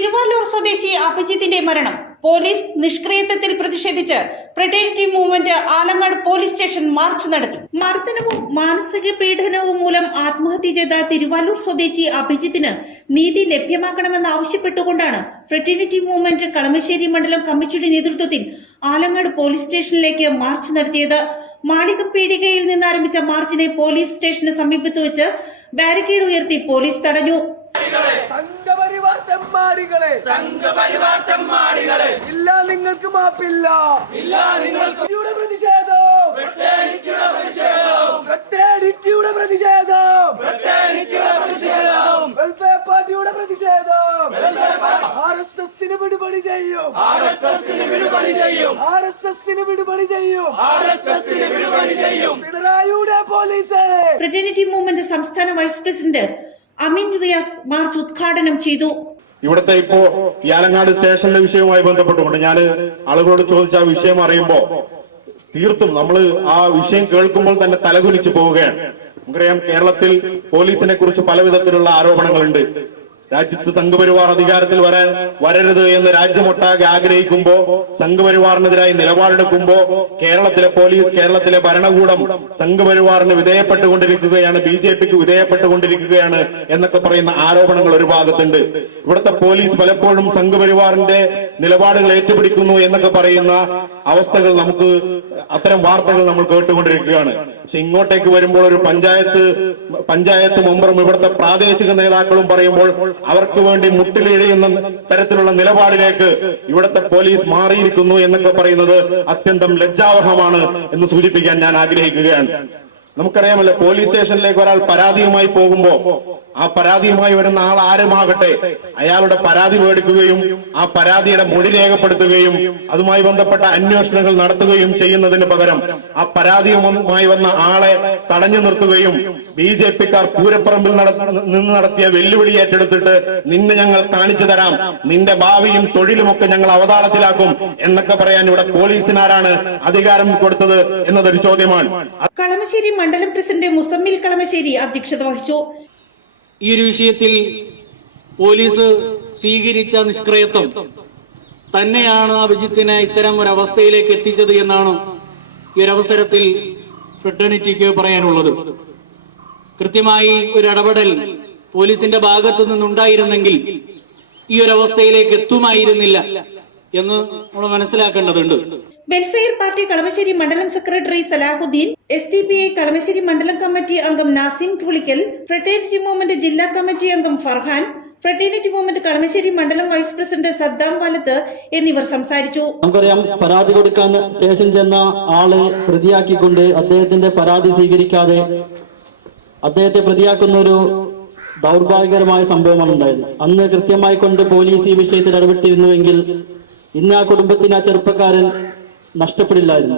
തിരുവല്ലൂർ സ്വദേശി അഭിജിത്തിന്റെ മരണം പോലീസ് നിഷ്ക്രിയത്വത്തിൽ പ്രതിഷേധിച്ച് fraternity movement Alangad police station March നടത്തി. മർദ്ദനവും മാനസിക പീഡനവും മൂലം ആത്മഹത്യ ചെയ്ത തിരുവല്ലൂർ സ്വദേശി അഭിജിത്തിന് നീതി ലഭ്യമാക്കണമെന്നാവശ്യപ്പെട്ടുകൊണ്ടാണ് ഫ്രട്ടേണിറ്റി മൂവ്മെന്റ് കളമശ്ശേരി മണ്ഡലം കമ്മിറ്റിയുടെ നേതൃത്വത്തിൽ ആലങ്ങാട് പോലീസ് സ്റ്റേഷനിലേക്ക് മാർച്ച് നടത്തിയത്. മാളികം പീടികയിൽ നിന്ന് ആരംഭിച്ച മാർച്ചിനെ പോലീസ് സ്റ്റേഷന് സമീപത്ത് വെച്ച് ബാരിക്കേഡ് ഉയർത്തി പോലീസ് തടഞ്ഞു. സംഘപരിവാർ തെമ്മാടികളെ ഇല്ല നിങ്ങൾക്ക് മാപ്പില്ല, ഇല്ല നിങ്ങൾക്ക് പ്രതിഷേധം, ഫ്രട്ടേണിറ്റിയുടെ പ്രതിഷേധം, വെൽഫെയർ പാർട്ടിയുടെ പ്രതിഷേധം, ആർഎസ്എസിന് വിടുപണി ചെയ്യും, ആർഎസ്എസിന് വിടുപണി ചെയ്യും പിണറായിയുടെ പോലീസ്. ഫ്രട്ടേണിറ്റി മൂവ്മെന്റ് സംസ്ഥാന വൈസ് പ്രസിഡന്റ് അമീൻ റിയാസ് മാർച്ച് ഉദ്ഘാടനം ചെയ്തു. ഇവിടുത്തെ ഇപ്പോ ആലങ്ങാട് സ്റ്റേഷനിലെ വിഷയവുമായി ബന്ധപ്പെട്ടുകൊണ്ട് ഞാൻ ആളുകളോട് ചോദിച്ച ആ വിഷയം അറിയുമ്പോ തീർത്തും നമ്മൾ ആ വിഷയം കേൾക്കുമ്പോൾ തന്നെ തലകുനിച്ചു പോവുകയാണ്. നമുക്കറിയാം, കേരളത്തിൽ പോലീസിനെ കുറിച്ച് പല വിധത്തിലുള്ള ആരോപണങ്ങളുണ്ട്. രാജ്യത്ത് സംഘപരിവാർ അധികാരത്തിൽ വരരുത് എന്ന് രാജ്യമൊട്ടാകെ ആഗ്രഹിക്കുമ്പോ, സംഘപരിവാറിനെതിരായി നിലപാടെടുക്കുമ്പോ കേരളത്തിലെ പോലീസ്, കേരളത്തിലെ ഭരണകൂടം സംഘപരിവാറിന് വിധേയപ്പെട്ടുകൊണ്ടിരിക്കുകയാണ്, ബിജെപിക്ക് വിധേയപ്പെട്ടുകൊണ്ടിരിക്കുകയാണ് എന്നൊക്കെ പറയുന്ന ആരോപണങ്ങൾ ഒരു ഭാഗത്തുണ്ട്. ഇവിടുത്തെ പോലീസ് പലപ്പോഴും സംഘപരിവാറിന്റെ നിലപാടുകൾ ഏറ്റുപിടിക്കുന്നു എന്നൊക്കെ പറയുന്ന അവസ്ഥകൾ അത്തരം വാർത്തകൾ നമ്മൾ കേട്ടുകൊണ്ടിരിക്കുകയാണ്. പക്ഷെ ഇങ്ങോട്ടേക്ക് വരുമ്പോൾ ഒരു പഞ്ചായത്ത് മെമ്പറും ഇവിടുത്തെ പ്രാദേശിക നേതാക്കളും പറയുമ്പോൾ അവർക്ക് വേണ്ടി മുട്ടിലിഴയുന്ന തരത്തിലുള്ള നിലപാടിലേക്ക് ഇവിടുത്തെ പോലീസ് മാറിയിരിക്കുന്നു എന്നൊക്കെ പറയുന്നത് അത്യന്തം ലജ്ജാവഹമാണ് എന്ന് സൂചിപ്പിക്കാൻ ഞാൻ ആഗ്രഹിക്കുകയാണ്. നമുക്കറിയാമല്ലോ, പോലീസ് സ്റ്റേഷനിലേക്ക് ഒരാൾ പരാതിയുമായി പോകുമ്പോ ആ പരാതിയുമായി വരുന്ന ആൾ ആരുമാകട്ടെ അയാളുടെ പരാതി മേടിക്കുകയും ആ പരാതിയുടെ മൊഴി രേഖപ്പെടുത്തുകയും അതുമായി ബന്ധപ്പെട്ട അന്വേഷണങ്ങൾ നടത്തുകയും ചെയ്യുന്നതിന് പകരം ആ പരാതിയുമായി വന്ന ആളെ തടഞ്ഞു നിർത്തുകയും ബിജെപിക്കാർ പൂരപ്പറമ്പിൽ നിന്ന് നടത്തിയ വെല്ലുവിളി ഏറ്റെടുത്തിട്ട് നിന്നെ ഞങ്ങൾ കാണിച്ചു തരാം, നിന്റെ ഭാവിയും തൊഴിലുമൊക്കെ ഞങ്ങൾ അവതാളത്തിലാക്കും എന്നൊക്കെ പറയാൻ ഇവിടെ പോലീസിനാരാണ് അധികാരം കൊടുത്തത് എന്നതൊരു ചോദ്യമാണ്. കളമശ്ശേരി മണ്ഡലം പ്രസിഡന്റ് മുസമ്മിൽ കളമശ്ശേരി അധ്യക്ഷത വഹിച്ചു. ഈ ഒരു വിഷയത്തിൽ പോലീസ് സ്വീകരിച്ച നിഷ്ക്രിയത്വം തന്നെയാണ് അഭിജിത്തിനെ ഇത്തരം ഒരു അവസ്ഥയിലേക്ക് എത്തിച്ചത് എന്നാണ് ഈ ഒരു അവസരത്തിൽ ഫ്രട്ടേണിറ്റിക്ക് പറയാനുള്ളത്. കൃത്യമായി ഒരു ഇടപെടൽ പോലീസിന്റെ ഭാഗത്തു നിന്നുണ്ടായിരുന്നെങ്കിൽ ഈ ഒരു അവസ്ഥയിലേക്ക് എത്തുമായിരുന്നില്ല എന്ന് നമ്മൾ മനസ്സിലാക്കേണ്ടതുണ്ട്. വെൽഫെയർ പാർട്ടി കളമശ്ശേരി മണ്ഡലം സെക്രട്ടറി സലാഹുദ്ദീൻ, SDPI കളമശ്ശേരി മണ്ഡലം കമ്മിറ്റി അംഗം നാസിം പുളിക്കൽ, ഫ്രട്ടേണിറ്റി മൂവ്മെന്റ് ജില്ലാ കമ്മിറ്റി അംഗം ഫർഹാൻ, ഫ്രട്ടേണിറ്റി മൂവ്മെന്റ് കളമശ്ശേരി മണ്ഡലം വൈസ് പ്രസിഡന്റ് സദ്ദാം വാലത്ത് എന്നിവർ സംസാരിച്ചു. നമുക്കറിയാം, പരാതി കൊടുക്കാൻ സ്റ്റേഷൻ ചെന്ന ആളെ പ്രതിയാക്കിക്കൊണ്ട് അദ്ദേഹത്തിന്റെ പരാതി സ്വീകരിക്കാതെ അദ്ദേഹത്തെ പ്രതിയാക്കുന്ന ഒരു ദൗർഭാഗ്യകരമായ സംഭവമാണ് ഉണ്ടായത്. അന്ന് കൃത്യമായി കൊണ്ട് പോലീസ് ഈ വിഷയത്തിൽ ഇടപെട്ടിരുന്നുവെങ്കിൽ ഇന്ന് ആ കുടുംബത്തിന് ആ ചെറുപ്പക്കാരൻ നഷ്ടപ്പെടില്ലായിരുന്നു.